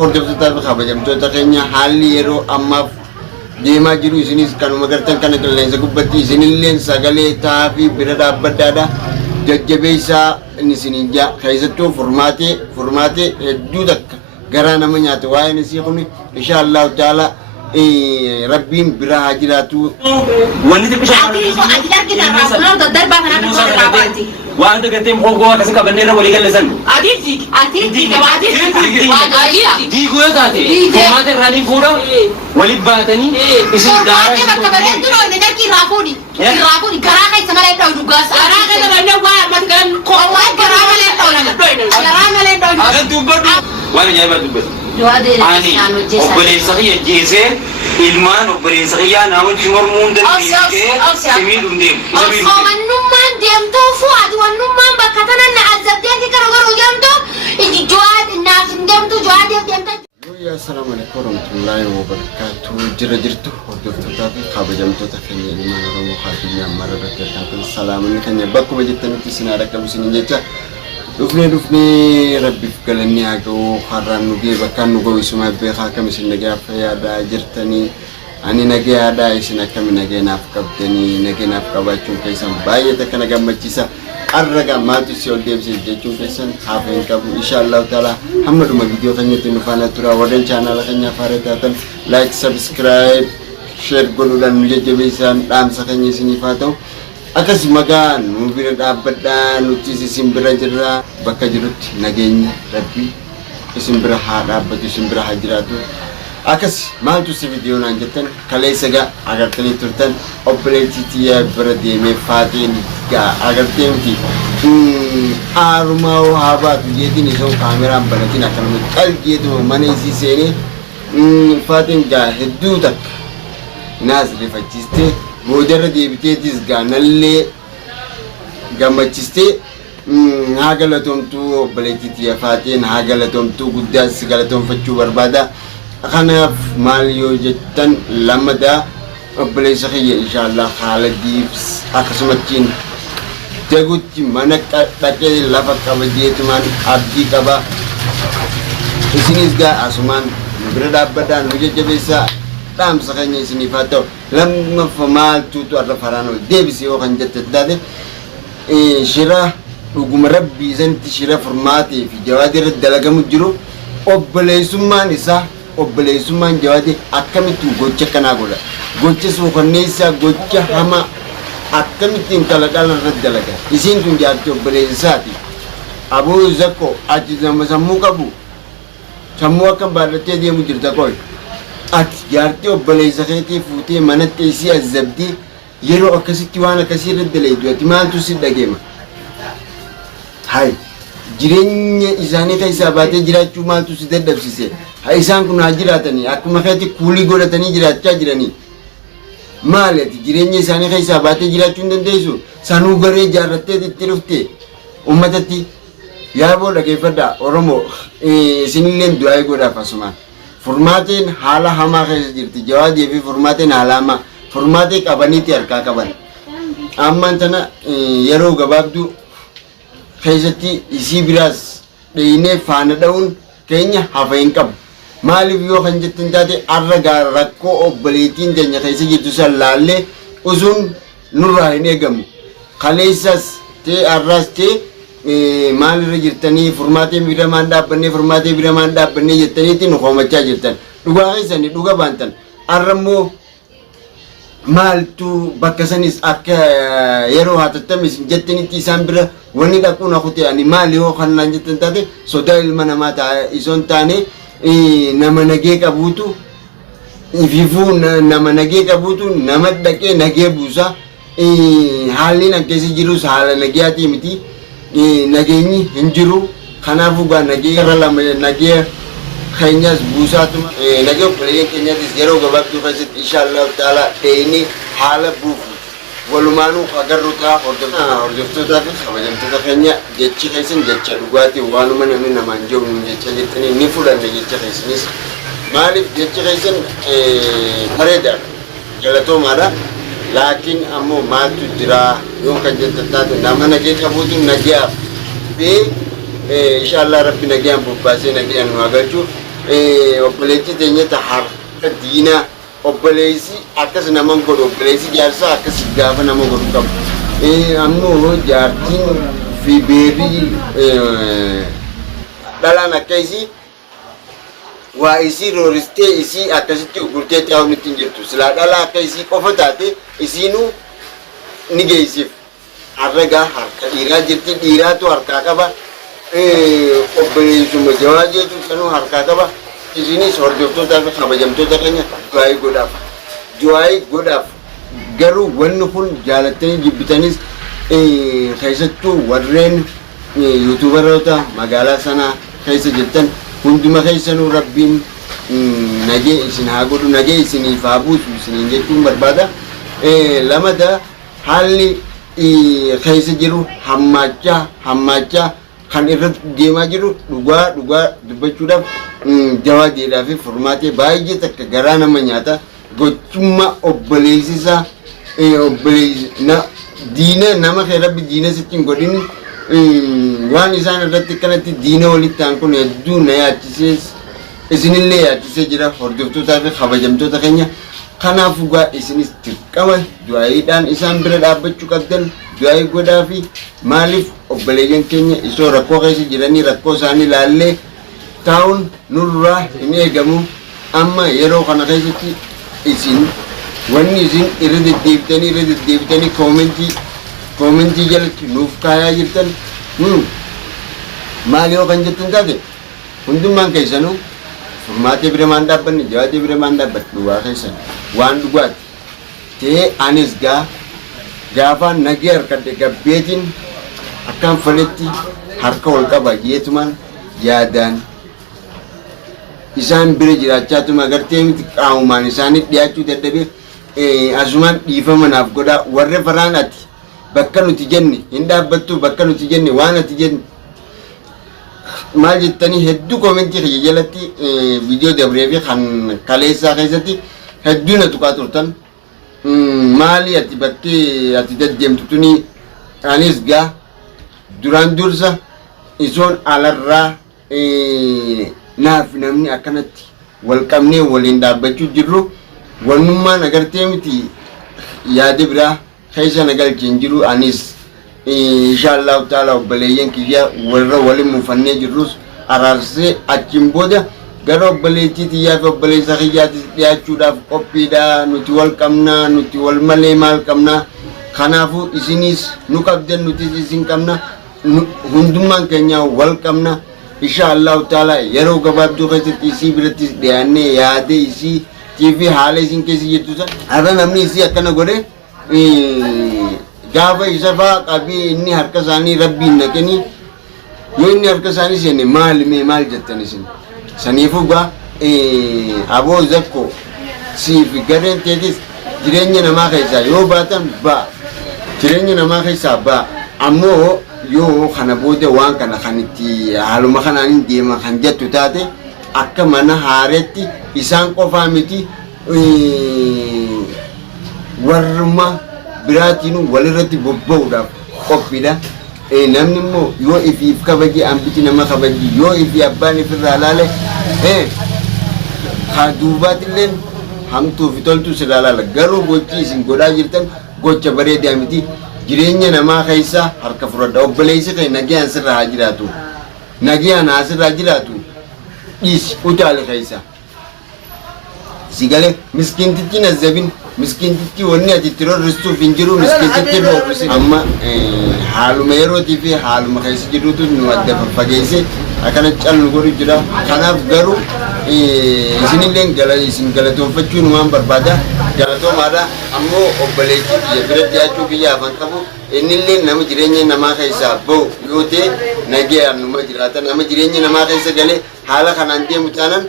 hordoftoota kabajamtoota keenya haalli yeroo ammaaf deemaa jiru isinis kanuma gartan kana qilleensa gubbatti isinilleen sagalee taafii bira dhaabbadhaadha jajjabeessaa isiniin jaa keessattuu furmaatee hedduu takka garaa nama nyaata waa'een isii kun inshaallah taala rabbiin bira haa jiraatu وأنت قلت لي مخوجوا كسر كبرنا ولا قال لسان. أديتي دي قوة تاتي. ما تراني كورا ولي باتني. إيش دارا. كبرنا ترى نجاري رافوني. رافوني كراهة سمعنا يبدأ يدوغاس. كراهة سمعنا واه ما تكلم كوا كراهة لا يبدأ. كراهة لا يبدأ. أكن تبغى. وانا جاي بدو. أني أقبل سخية جيسة إلمان أقبل سخية نامن شمر موندن سمين دندم. ونمان ديم توفو عاد ونمان بكتنا نعذب ديم كرغر وجمتو إني جواد الناس ديم تو جواد ديم تو. يا السلام عليكم ورحمة الله وبركاته جرجرتو hordoftoota fi kabajamtoota keenya ilmaan Oromoo haadhiyaa mara bakka salaamun keenya bakka bajjettanitti sinaa dhaqqabu sinin jecha dhufnee rabbiif galanni haa ga'u har'aan nu ga'e bakka nu ga'u isuma beekaa akkam isin nagaa fayyadaa jirtanii ani nagaadhaa isin akkam nageenaaf qabdanii nageenaaf qabaachuun keessan baay'ee takka na gammachiisa arraga maaltu si ol deebisee jechuun keessan haafeen qabu inshaallah taala hamma dhuma viidiyoo keenyatti nu faana tura warreen chaanaala keenya faaree taatan like subscribe share godhuudhaan nu jajjabeessan dhaamsa keenya isiniif haa ta'u akkas magaan nu bira dhaabbadhaa nuti isin bira jirra bakka jirutti nageenyi rabbi isin bira haa dhaabbatu isin bira haa jiraatu akas maaltu si viidiyoo naan jettan kaleessa gaa agartanii turtan obboleettiitii bira deemee faateen gaa agartee miti aarumaa haa baatu jeetiin isoo kaameraan banatiin akkanuma qalgeetuma mana isii seenee faateen gaa hedduu takka naas rifachiistee boodarra deebiteetis gaa nallee gammachistee haa galatoomtuu obboleettiitii faateen haa galatoomtuu guddaas galatoomfachuu barbaada kanaaf maal yoo jettan lamada obboleessa kiyya inshaallah haaladiif akkasumattiin dagutti mana dhaqee lafa qabajeetumaan abdii qaba isinis gaa asumaan nu bira dhaabbadhaa nu jajjabeessaa dhaamsa keenya isiniif haa ta'u lammaffaa maaltuutu arra faraan ol deebise yoo kan jette taate shira dhuguma rabbii santi shira furmaatee fi jawaadii irratti dalagamu jiru obboleessummaan isaa obboleessummaan jawaadii akkamittiin gocha kanaa godha gocha suukanneessaa gocha hamaa akkamittiin kalaqala irratti dalaga isiin tun jaartii obboleessaati abuu zakko ati nama sammuu qabu sammuu akkam baadhattee deemu jirta qoy ati jaartii obboleessa keetii fuutee manatti isii azabdii yeroo akkasitti waan akkasii irratti daleedu ati maaltu si dhageema hay jireenya isaanii keessaa baatee jiraachuu maaltu si dadhabsise isaan kun haa jiraatanii akkuma keetti kuulii godhatanii jiraachaa jiranii maali ati jireenya isaanii keessaa baatee jiraachuu hin dandeessu sanuu garee jaarrattee itti dhufte ummatatti yaaboo dhageeffadhaa Oromoo isinilleen du'aa godhaaf asumaan furmaateen haala hamaa keessa jirti jawaadii fi furmaateen haala hamaa furmaatee qabaniiti harkaa qaban ammaan tana yeroo gabaabduu keessatti isii biraas dheenee faana dha'uun keenya hafa hin qabu maaliif yoo kan jettan taate arra gaara rakkoo obboleettiin keenya keessa jirtu san laallee usuun nurraa hin eegamu kaleessas ta'e arraas ta'e maalirra jirtanii furmaatee biramaan dhaabbannee jettaniitti nu koomachaa jirtan dhugaa keessanii dhuga baantan arra immoo maaltu bakka sanis akka yeroo hatattamis jettanitti isaan bira wanni dhaquun akute ani maali yoo kannaan jettan taate sodaa ilma namaa isoon taane nama nagee qabuutu ififuu nama nagee qabuutu nama dhaqee nagee buusa haalli nan keessa jirus haala nageyaatii miti nageenyi hin jiru kanaafuu gaa nagee irra lama nagee keenyas buusaatuma nagee obboleeyyan keenyaatis yeroo gabaabduu keessatti inshaallah taala dheenee haala buufu walumaanuu agarru ta'a hordoftootaa fi kabajamtoota keenya jechi keessan jecha dhugaatii waanuma namni namaan jiru jecha jettanii ni fudhanne jecha keessanis maaliif jechi keessan bareedaadha galatoomaadha laakiin ammoo maaltu jira yoo kan jettan taate nama nagee qabuutu nageeyaaf fi inshaallah rabbi nageyaan bobbaasee nageyaan nu agarchu obboleettii teenyata harka diinaa obboleessi akkas nama godhu obboleessi jaarsaa akkas gaafa nama godhu qabu. Ammoo jaartiin fi beerri dhalaan akka isii waa isii rooristee isii akkasitti gurtee taa'uun ittiin jirtu. Silaa dhalaa akka isii qofa taate isiinuu ni geessiif. Harragaa harka dhiiraa jirti dhiiraatu harkaa qaba. Obboleessuma jawaa jechuun sanuu harkaa qaba. Isinis hordoftootaa fi kabajamtoota keenya du'aayii godhaaf. Du'aayii godhaaf garuu wanni kun jaalattanii jibbitanis keessattuu warreen yuutuubaroota magaalaa sanaa keessa jirtan hunduma keessanuu rabbiin nagee isin haa godhu nagee isiniif haa buusu isiniin jechuun barbaada. Lamada haalli keessa jiru hammaachaa kan irratti deemaa jiru dhugaa dubbachuudhaaf jawaadeedhaa fi furmaatee baay'ee takka garaa nama nyaata gochummaa obboleessisaa diina nama kee rabbi diina sitti hin godhin waan isaan irratti kanatti diina walitti ta'an kun hedduu na yaachisees isinillee yaachisee jira hordoftootaa fi kabajamtoota keenya. Kanaaf dhugaa isinis dirqama du'aayiidhaan isaan bira dhaabbachuu qabdan du'aayii godhaa fi maaliif obboleeyyan keenya isoo rakkoo keessa jiranii rakkoo isaanii ilaallee taa'uun nurraa hin eegamu. Amma yeroo kana keessatti isin wanni isin irra deddeebitanii koomentii jalatti nuuf kaayaa jirtan maal yoo kan jettan taate hundummaan keessanuu furmaatee bira maan dhaabbanne jawaatee bira maan dhaabbanne dhugaa keessan waan dhugaati ta'ee anis gaafaan nagee harkadhe gabbeetiin akkaan faletti harka ol qaba jeetumaan yaadaan isaan bira jiraachaa agartee miti qaamumaan isaanii dhiyaachuu dadhabee asumaan dhiifama naaf godhaa warra faraan ati bakka nuti jenne hin dhaabbattu bakka nuti jenne waan ati jenne maal jettanii hedduu koomentii kiyya jalatti viidiyoo dabree fi kan kaleessaa keessatti hedduu na tuqaa turtan maali ati bakkee ati deddeemtu tuni anis duraan dursa isoon alarraa naaf namni akkanatti wal qabnee waliin dhaabbachuu jirru wannummaan agartee miti yaada biraa keessa nagalcheen jiru anis inshallah taala obboleeyyan kiyya warra waliin muufannee jirrus araarsee achiin booda gara obboleettii xiyyaa fi obboleessa kiyyaatti dhiyaachuudhaaf qophiidha. Nuti wal qabnaa nuti wal malee maal qabnaa kanaafuu isinis nu qabdan nutis isin qabna hundummaan keenya wal qabna inshallah taala yeroo gabaabduu keessatti isii biratti dhiyaannee yaada isii TV haala isin keessa jirtu san har'a namni isii akkana godhe gaafa isa fa'aa qabii inni harka isaanii rabbiin naqanii yoo inni harka isaanii seenne maal jettan isin saniifuu aboo zakko siif gareen teetis jireenya namaa keessaa yoo baatan jireenya namaa keessaa ammoo yoo kana booda waan kana kan itti haaluma kanaan deema kan jettu taate akka mana haaretti isaan qofaa miti warruma biraatiin walirratti bobba'uudhaaf qophiidha. Namni immoo yoo ifiif kabaje ambiti nama kabaji yoo ifi abbaan ifirraa laale haa duubaatilleen hamtuu fi toltuu sirraa laala garuu gochi isin godhaa jirtan gocha bareedaa miti. Jireenya namaa keessaa harka fudhadha obboleessi kee nagayaan sirraa haa jiraatu nagayaan haa sirraa jiraatu dhiisi utaale keessaa si galee miskiintitti nazzabin miskiintitti wanni ati itti rorristuuf hin jiru miskiintitti rorrisi amma haaluma yerootii fi haaluma keessa jirrutu nu adda fageesse akkana callu godhu jira. Kanaaf garuu isinillee isin galatoonfachuu numaan barbaada galatoomaadha. Ammoo obboleettii biyya bira dhiyaachuu biyya afaan qabu innillee nama jireenya namaa keessaa bahu yoo ta'e nagayaan numa jiraata nama jireenya namaa keessa galee haala kanaan deemu taanaan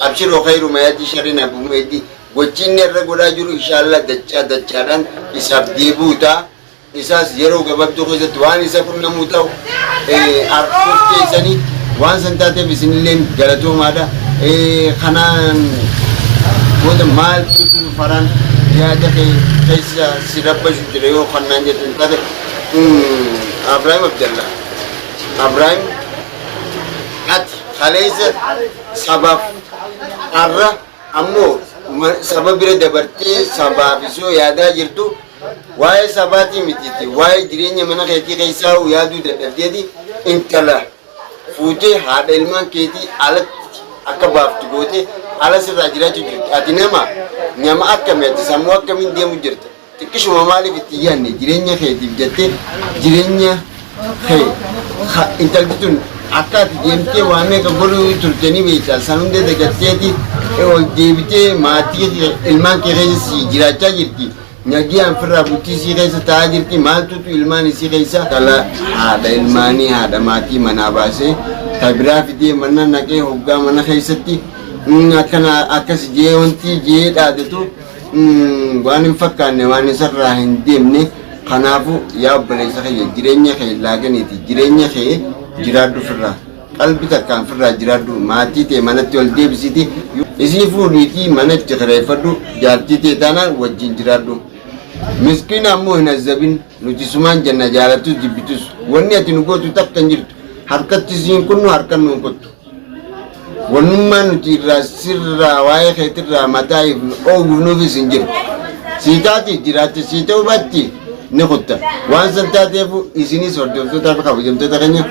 abshiroo khayru mayaati sharrin abumeetti gochiinni irra godhaa jiru inshallah dachaadhaan isaaf deebuu ta'a. Isaas yeroo gabaabduu keessatti waan isa qunnamuu ta'u arguuf keessanii waan san taateef isinillee galatoomaadha. Kanaan booda maaltu faraan yaada keessa si rabbashu jira yoo kannaan jettan taate Abrahaam Abdallah Abrahaam ati خليسة سبب أرى أمو سبب دبرتي سبب سو يادا جرتو واي سباتي متيتي واي جريني من خيتي خيسا ويادو دبديدي انتلا فوتي هذا المان كيتي على أكبر تقولي على سراجرة تجود أتنما نما أكمل تسمو أكمل دي مجرد تكشف مالي في تياني جريني خيتي بجتة جريني خي انت بتقول أكاد جيمتي وامي كبرو ترتني بيتا سنون ده دكتيتي او جيبتي ماتي المان كيرسي جراتا جرتي نجي أنفر أبوتي سيرسا تاجرتي مالتو تو المان سيرسا كلا هذا الماني هذا ماتي مناباسه تبرافدي منا نكى هوجا منا خيستي أكنا أكس جيونتي جيد عادتو وان فكرني وان سر هنديمني خنافو يا بليس خي جريني خي لاجنيتي جريني خي جرادو فرا قلبي تكان فرا جرادو ماتي تي منتي ولدي بسيتي يسيفو نيتي منتي خريفدو جارتي تي تانا وجين جرادو مسكين أمو هنا الزبين نجسمان جنة جالتو جبتوس وني أتنقطو تكتنجرت حركة تزين كنو حركة نقطو ونما نتيرا سرا واي خيترا متايف أو بنوفي سنجر سيتاتي جراتي سيتو باتي نقطة وان سنتاتيفو إسيني سردوفتو تابقا وجمتو تغنيا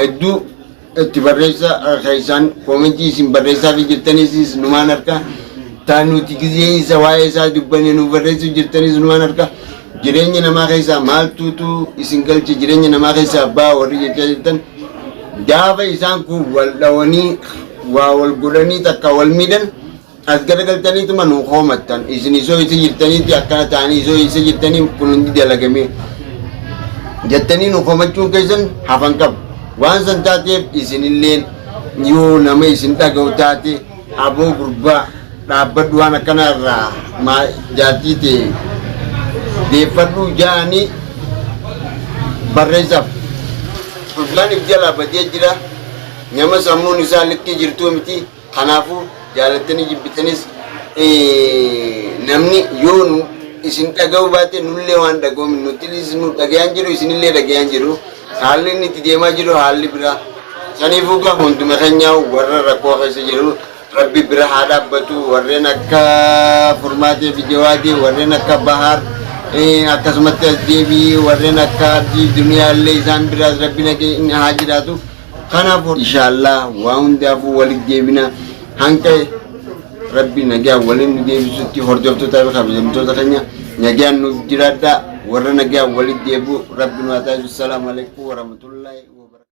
هدو اتبريسا خيسان كومنتي سن بريسا في جرتاني سيس نمان أركا تانو تيكزي إسا واي إسا دباني نوبريسو جرتاني نمان أركا جريني نما خيسا مال توتو إسنقلتي جريني نما خيسا با وريجي جرتان جافا إسان كو والدواني والقراني تكا والميدان أذكرتني تما نخومتان إسني سو يسجلتني تأكنا تاني سو يسجلتني كلندي دلقمي جتني نخومتشون كيسن حفن كب وانسان تاتي إسني اللين يو نما إسن تاقو تاتي أبو قربا رابط وانا كنا را ما جاتي تي ديفرو جاني برزف فلان إبجالا بدي جرا نما سامو نسال لكي جرتو متي خنافو جالتني جبتنيس namni yoo isin dhaga'uu baate nullee waan dhaga'u nutilis nu dhaga'an jiru isinillee dhaga'an jiru haalli inni itti deemaa jiru haalli biraa saniifuu gaa hunduma keenyaa warra rakkoo keessa jiru rabbi bira haa dhaabbatu warreen akka furmaatee fi jawaadii warreen akka bahaar akkasumatti as deebii warreen akka abdii duniyaallee isaan biraas rabbi nageenya haa jiraatu kanaafuu inshaallah waa hundaafuu walitti deebina hanqa ربي نجا ولين نجا بسوتي هرجوتو تابع خبزمتو تكنيا نجا نجرادا ورنا نجا ولد يبو ربنا تعالى السلام عليكم ورحمة الله